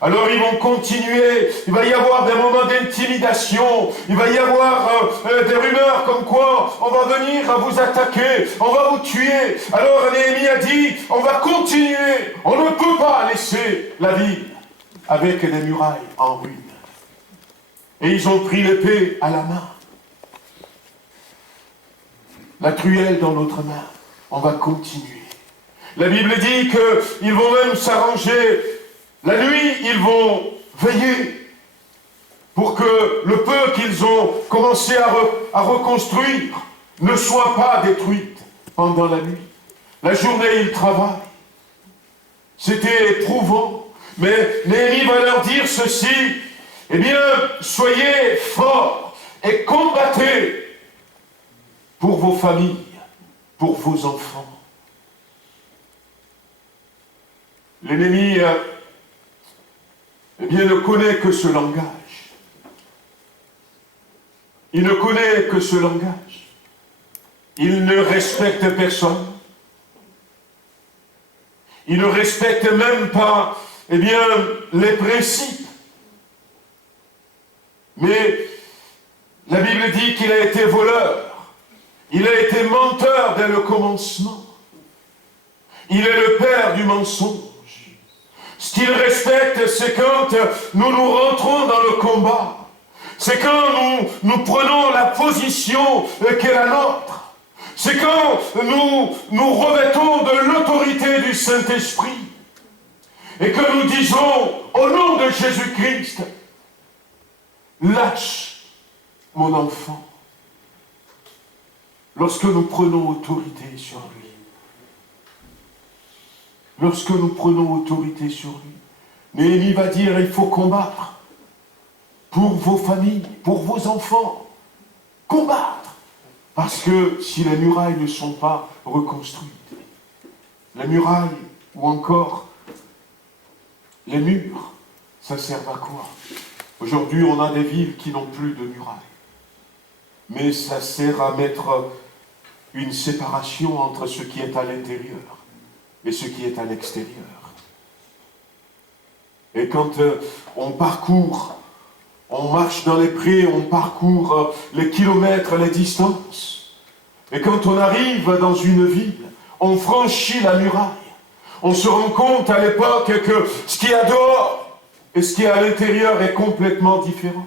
Alors ils vont continuer, il va y avoir des moments d'intimidation, il va y avoir des rumeurs comme quoi on va venir vous attaquer, on va vous tuer. Alors Néhémie a dit, on va continuer, on ne peut pas laisser la ville avec des murailles en ruine. Et ils ont pris l'épée à la main, la truelle dans l'autre main, on va continuer. La Bible dit qu'ils vont même s'arranger. La nuit, ils vont veiller pour que le peu qu'ils ont commencé à reconstruire ne soit pas détruit pendant la nuit. La journée, ils travaillent. C'était éprouvant. Mais Néhémie va leur dire ceci, soyez forts et combattez pour vos familles, pour vos enfants. L'ennemi ne connaît que ce langage. Il ne connaît que ce langage. Il ne respecte personne. Il ne respecte même pas, les principes. Mais la Bible dit qu'il a été voleur. Il a été menteur dès le commencement. Il est le père du mensonge. Ce qu'il respecte, c'est quand nous rentrons dans le combat. C'est quand nous prenons la position qui est la nôtre. C'est quand nous revêtons de l'autorité du Saint-Esprit. Et que nous disons, au nom de Jésus-Christ, lâche mon enfant. Lorsque nous prenons autorité sur lui. Lorsque nous prenons autorité sur lui. Néhémie va dire, il faut combattre pour vos familles, pour vos enfants. Combattre. Parce que si les murailles ne sont pas reconstruites, les murailles ou encore les murs, ça sert à quoi? Aujourd'hui, on a des villes qui n'ont plus de murailles. Mais ça sert à mettre une séparation entre ce qui est à l'intérieur et ce qui est à l'extérieur. Et quand on parcourt, on marche dans les prés, on parcourt les kilomètres, les distances. Et quand on arrive dans une ville, on franchit la muraille. On se rend compte à l'époque que ce qu'il y a dehors et ce qu'il y a à l'intérieur est complètement différent.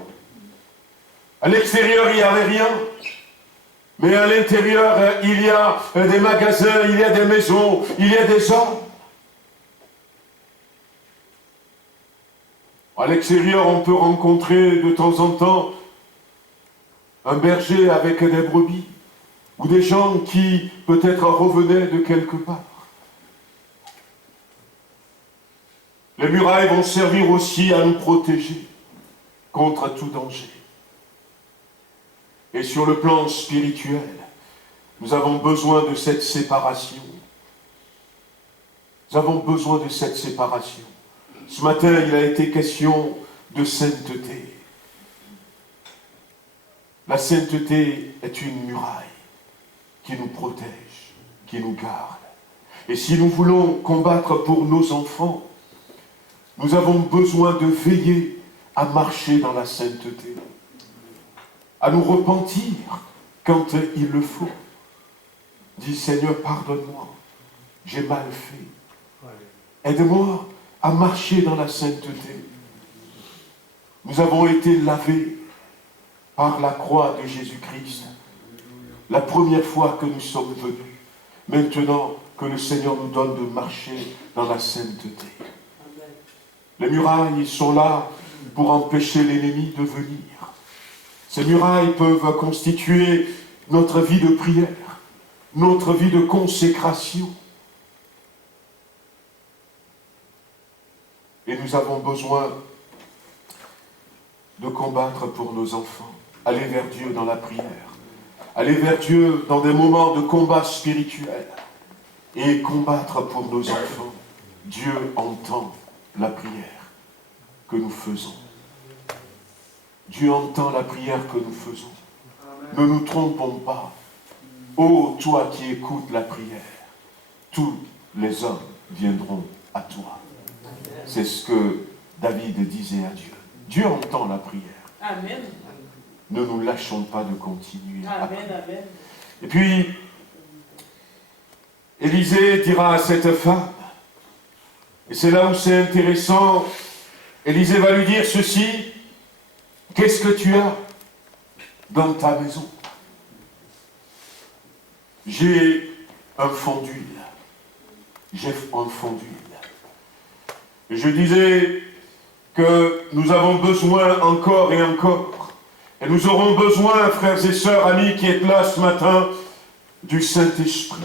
À l'extérieur, il n'y avait rien. Mais à l'intérieur, il y a des magasins, il y a des maisons, il y a des hommes. À l'extérieur, on peut rencontrer de temps en temps un berger avec des brebis, ou des gens qui peut-être revenaient de quelque part. Les murailles vont servir aussi à nous protéger contre tout danger. Et sur le plan spirituel, nous avons besoin de cette séparation. Nous avons besoin de cette séparation. Ce matin, il a été question de sainteté. La sainteté est une muraille qui nous protège, qui nous garde. Et si nous voulons combattre pour nos enfants, nous avons besoin de veiller à marcher dans la sainteté, à nous repentir quand il le faut. Dis Seigneur, pardonne-moi, j'ai mal fait. Aide-moi à marcher dans la sainteté. Nous avons été lavés par la croix de Jésus-Christ la première fois que nous sommes venus. Maintenant que le Seigneur nous donne de marcher dans la sainteté. Les murailles sont là pour empêcher l'ennemi de venir. Ces murailles peuvent constituer notre vie de prière, notre vie de consécration. Et nous avons besoin de combattre pour nos enfants, aller vers Dieu dans la prière, aller vers Dieu dans des moments de combat spirituel et combattre pour nos enfants. Dieu entend la prière que nous faisons. Dieu entend la prière que nous faisons. Ne nous trompons pas. Ô toi qui écoutes la prière, tous les hommes viendront à toi. C'est ce que David disait à Dieu. Dieu entend la prière. Amen. Ne nous lâchons pas de continuer. Amen, amen. Et puis, Élisée dira à cette femme, et c'est là où c'est intéressant, Élisée va lui dire ceci, qu'est-ce que tu as dans ta maison? J'ai un fond d'huile. J'ai un fond d'huile. Et je disais que nous avons besoin encore et encore, et nous aurons besoin, frères et sœurs, amis qui êtes là ce matin, du Saint-Esprit.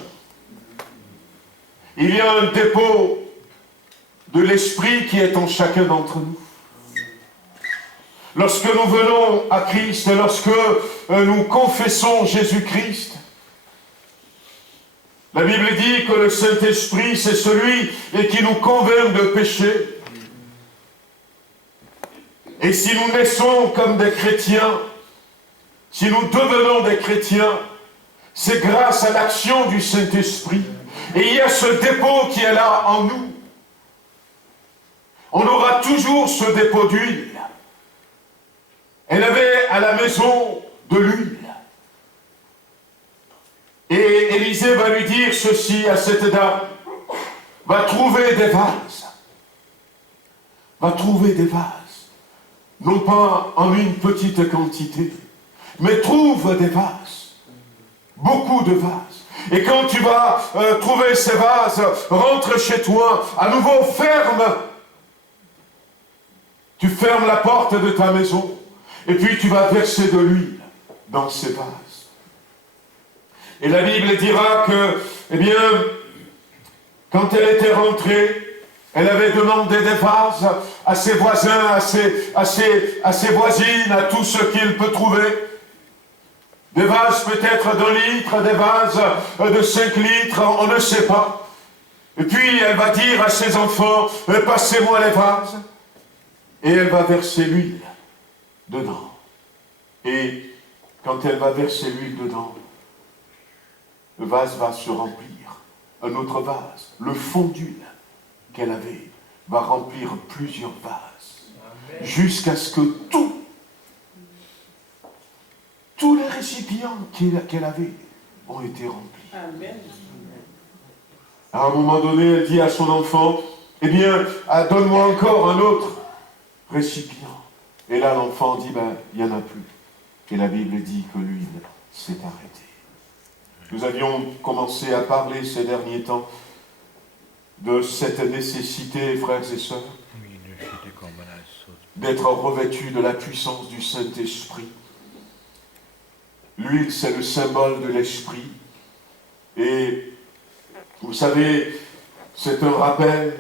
Il y a un dépôt de l'Esprit qui est en chacun d'entre nous. Lorsque nous venons à Christ, lorsque nous confessons Jésus-Christ, la Bible dit que le Saint-Esprit, c'est celui qui nous convainc de péché. Et si nous naissons comme des chrétiens, si nous devenons des chrétiens, c'est grâce à l'action du Saint-Esprit. Et il y a ce dépôt qui est là en nous. On aura toujours ce dépôt d'huile. Elle avait à la maison de l'huile. Et Élisée va lui dire ceci à cette dame. Va trouver des vases. Va trouver des vases. Non pas en une petite quantité, mais trouve des vases. Beaucoup de vases. Et quand tu vas trouver ces vases, rentre chez toi, à nouveau ferme. Tu fermes la porte de ta maison. Et puis tu vas verser de l'huile dans ces vases. Et la Bible dira que, eh bien, quand elle était rentrée, elle avait demandé des vases à ses voisins, à ses voisines, à tout ce qu'il peut trouver. Des vases peut-être d'1 litre, des vases de 5 litres, on ne sait pas. Et puis elle va dire à ses enfants, passez-moi les vases. Et elle va verser l'huile dedans. Et quand elle va verser l'huile dedans, le vase va se remplir. Un autre vase, le fond d'huile qu'elle avait, va remplir plusieurs vases. Jusqu'à ce que tous les récipients qu'elle avait ont été remplis. Amen. À un moment donné, elle dit à son enfant, eh bien, donne-moi encore un autre récipient. Et là, l'enfant dit, il n'y en a plus. Et la Bible dit que l'huile s'est arrêtée. Nous avions commencé à parler ces derniers temps de cette nécessité, frères et sœurs, d'être revêtu de la puissance du Saint-Esprit. L'huile, c'est le symbole de l'Esprit. Et vous savez, c'est un rappel.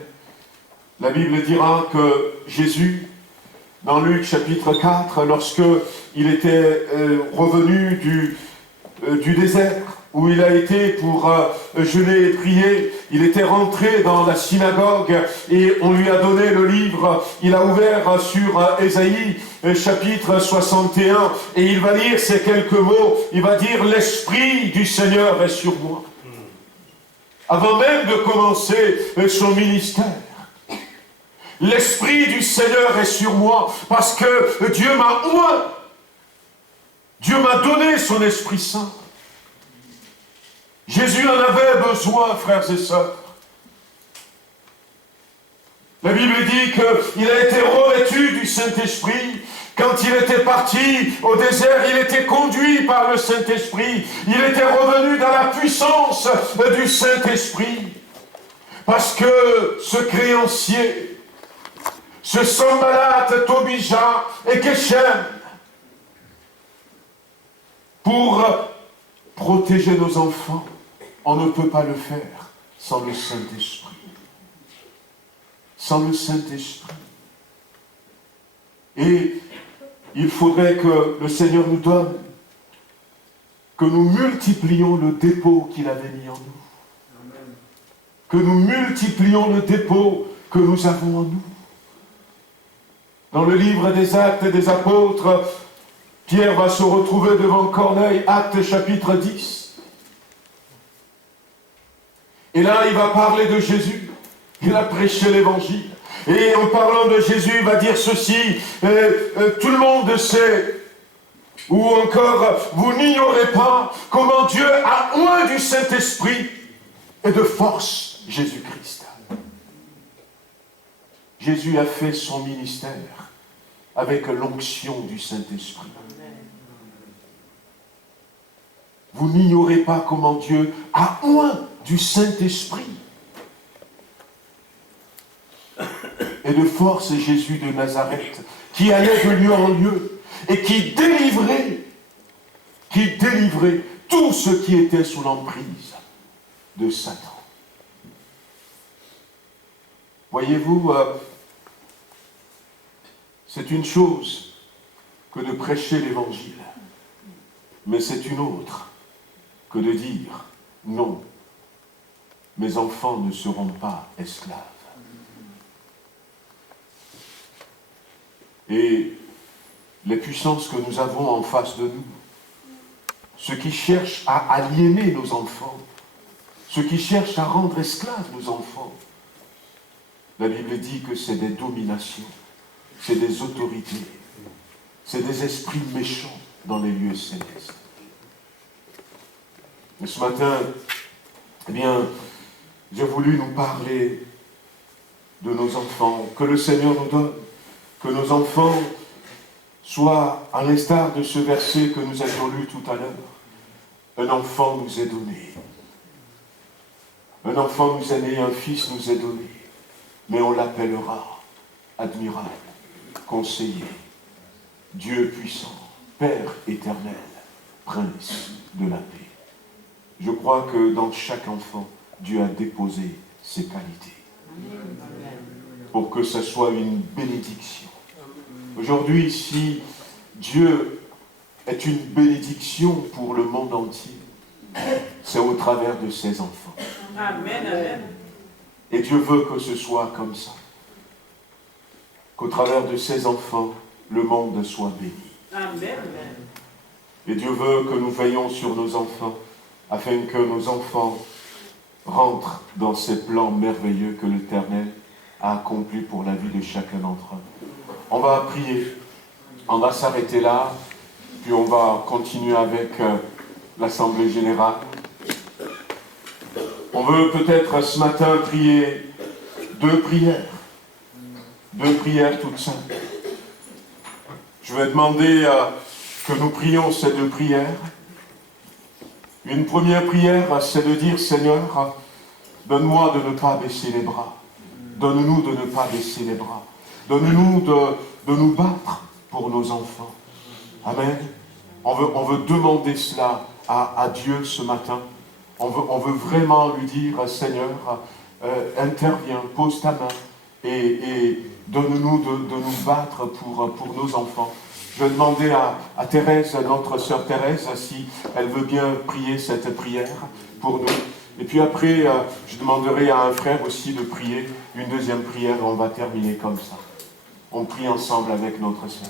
La Bible dira que Jésus, dans Luc chapitre 4, lorsque il était revenu du désert, où il a été pour jeûner et prier, il était rentré dans la synagogue et on lui a donné le livre, il a ouvert sur Ésaïe chapitre 61 et il va lire ces quelques mots, il va dire « L'Esprit du Seigneur est sur moi ». Avant même de commencer son ministère, l'Esprit du Seigneur est sur moi parce que Dieu m'a oint. Dieu m'a donné son Esprit Saint. Jésus en avait besoin, frères et sœurs. La Bible dit qu'il a été revêtu du Saint-Esprit. Quand il était parti au désert, il était conduit par le Saint-Esprit. Il était revenu dans la puissance du Saint-Esprit. Parce que ce créancier, ce Sambalat, Tobija et Geshem, pour protéger nos enfants, on ne peut pas le faire sans le Saint-Esprit. Sans le Saint-Esprit. Et il faudrait que le Seigneur nous donne, que nous multiplions le dépôt qu'il avait mis en nous. Que nous multiplions le dépôt que nous avons en nous. Dans le livre des Actes des Apôtres, Pierre va se retrouver devant Corneille, Actes chapitre 10. Et là, il va parler de Jésus. Il a prêché l'évangile. Et en parlant de Jésus, il va dire ceci, tout le monde sait, ou encore, vous n'ignorez pas comment Dieu a oint du Saint-Esprit et de force Jésus-Christ. Jésus a fait son ministère avec l'onction du Saint-Esprit. Vous n'ignorez pas comment Dieu a oint du Saint-Esprit et de force Jésus de Nazareth, qui allait de lieu en lieu et qui délivrait tous ceux qui étaient sous l'emprise de Satan. Voyez-vous, c'est une chose que de prêcher l'évangile, mais c'est une autre que de dire non, mes enfants ne seront pas esclaves. Et les puissances que nous avons en face de nous, ceux qui cherchent à aliéner nos enfants, ceux qui cherchent à rendre esclaves nos enfants, la Bible dit que c'est des dominations, c'est des autorités, c'est des esprits méchants dans les lieux célestes. Et ce matin, eh bien, j'ai voulu nous parler de nos enfants, que le Seigneur nous donne, que nos enfants soient, à l'instar de ce verset que nous avions lu tout à l'heure, un enfant nous est donné. Un enfant nous est né, un fils nous est donné. Mais on l'appellera admirable, conseiller, Dieu puissant, Père éternel, Prince de la paix. Je crois que dans chaque enfant, Dieu a déposé ses qualités. Pour que ce soit une bénédiction. Aujourd'hui, si Dieu est une bénédiction pour le monde entier, c'est au travers de ses enfants. Amen, amen. Et Dieu veut que ce soit comme ça. Qu'au travers de ses enfants, le monde soit béni. Amen. Et Dieu veut que nous veillions sur nos enfants, afin que nos enfants rentrent dans ces plans merveilleux que l'Éternel a accomplis pour la vie de chacun d'entre eux. On va prier, on va s'arrêter là, puis on va continuer avec l'Assemblée Générale. On veut peut-être ce matin prier deux prières toutes simples. Je vais demander que nous prions ces deux prières. Une première prière, c'est de dire, Seigneur, donne-moi de ne pas baisser les bras. Donne-nous de ne pas baisser les bras. Donne-nous de nous battre pour nos enfants. Amen. On veut demander cela à Dieu ce matin. On veut vraiment lui dire, Seigneur, interviens, pose ta main et donne-nous de nous battre pour nos enfants. Je vais demander à Thérèse, notre sœur Thérèse, si elle veut bien prier cette prière pour nous. Et puis après, je demanderai à un frère aussi de prier une deuxième prière et on va terminer comme ça. On prie ensemble avec notre sœur.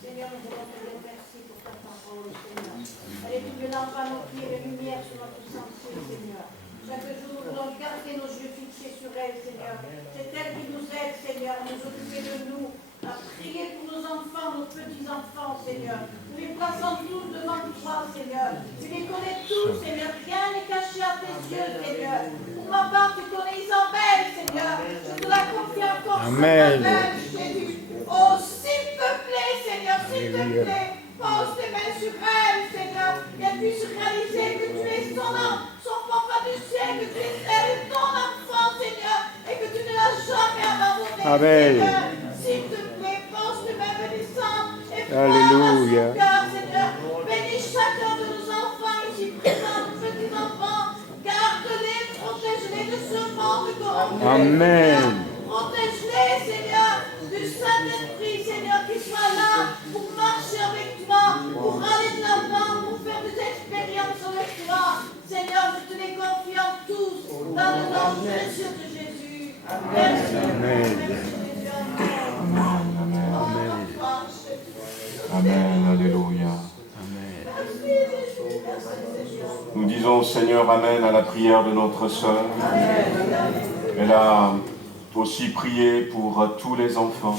Seigneur, nous voulons te dire merci pour ta parole, Seigneur. Elle est illuminant par nos pieds de lumière sur notre sentier, Seigneur. Chaque jour, nous voulons garder nos yeux fixés sur elle, Seigneur. C'est elle qui nous aide, Seigneur, à nous occuper de nous, à prier pour nos enfants, nos petits-enfants, Seigneur. Nous les plaçons tous devant toi, Seigneur. Tu les connais tous, Seigneur. Rien n'est caché à tes yeux, Seigneur. Pour ma part, tu connais Isabelle, Seigneur. Je te la confie encore ce matin, Jésus. Oh, s'il te plaît, Seigneur, s'il te plaît. Pose tes mains sur elle, Seigneur. Qu'elle puisse réaliser que tu es son papa du ciel, que tu es elle, ton enfant, Seigneur. Et que tu ne l'as jamais abandonné, Seigneur. S'il te plaît, pose tes mains bénissantes. Et Alléluia. son cœur, Seigneur. Bénis chacun de nos enfants ici présents, nos petits-enfants. Garde-les, protège-les de ce monde corrompu. Amen. Protège-les, Seigneur, du Saint-Esprit, Seigneur, qui soit là pour marcher avec toi, pour aller de l'avant, pour faire des expériences avec toi. Seigneur, je te les confie en tous, dans le nom précieux de Jésus. Merci. Amen. Amen, alléluia. Nous disons, Seigneur, Amen à la prière de notre sœur. Elle a aussi prié pour tous les enfants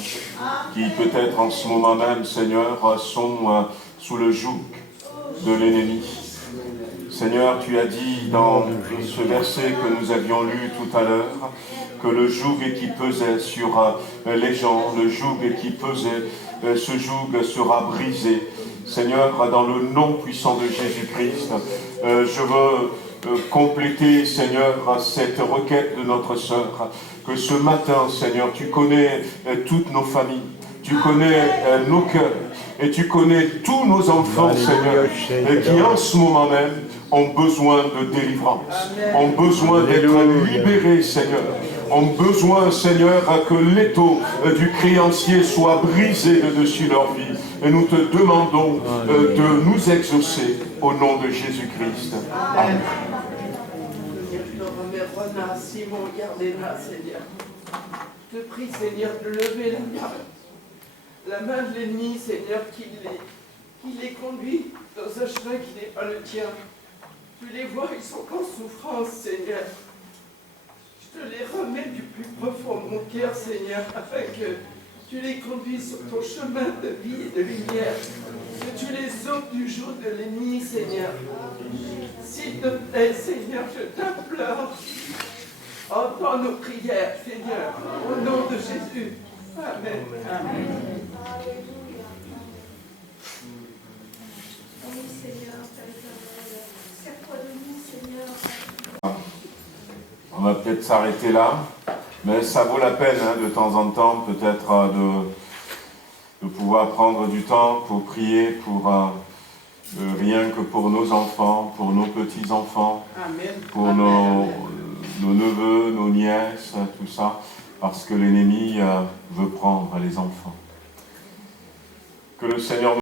qui peut-être en ce moment même, Seigneur, sont sous le joug de l'ennemi. Seigneur, tu as dit dans ce verset que nous avions lu tout à l'heure que le joug qui pesait sur les gens, le joug qui pesait, ce joug sera brisé. Seigneur, dans le nom puissant de Jésus-Christ, je veux compléter, Seigneur, cette requête de notre sœur, que ce matin, Seigneur, tu connais toutes nos familles, tu connais nos cœurs, et tu connais tous nos enfants, Seigneur, qui en ce moment même ont besoin de délivrance, ont besoin d'être libérés, Seigneur, ont besoin, Seigneur, que l'étau du créancier soit brisé de dessus leur vie. Et nous te demandons de nous exaucer au nom de Jésus-Christ. Amen. Renard, Simon, Gardena, Seigneur. Je te prie, Seigneur, de lever la main de l'ennemi, Seigneur, qui les conduit dans un chemin qui n'est pas le tien. Tu les vois, ils sont en souffrance, Seigneur. Je te les remets du plus profond de mon cœur, Seigneur, afin que tu les conduises sur ton chemin de vie et de lumière. Que tu les ôtes du joug de l'ennemi, Seigneur. S'il te plaît, Seigneur, je t'implore. Entends nos prières, Seigneur, au nom de Jésus. Amen. Amen. Oui, Seigneur, Père éternel, sers-toi de nous, Seigneur. On va peut-être s'arrêter là, mais ça vaut la peine de temps en temps peut-être de pouvoir prendre du temps pour prier pour rien que pour nos enfants, pour nos petits-enfants, pour nos neveux, nos nièces, tout ça, parce que l'ennemi veut prendre les enfants. Que le Seigneur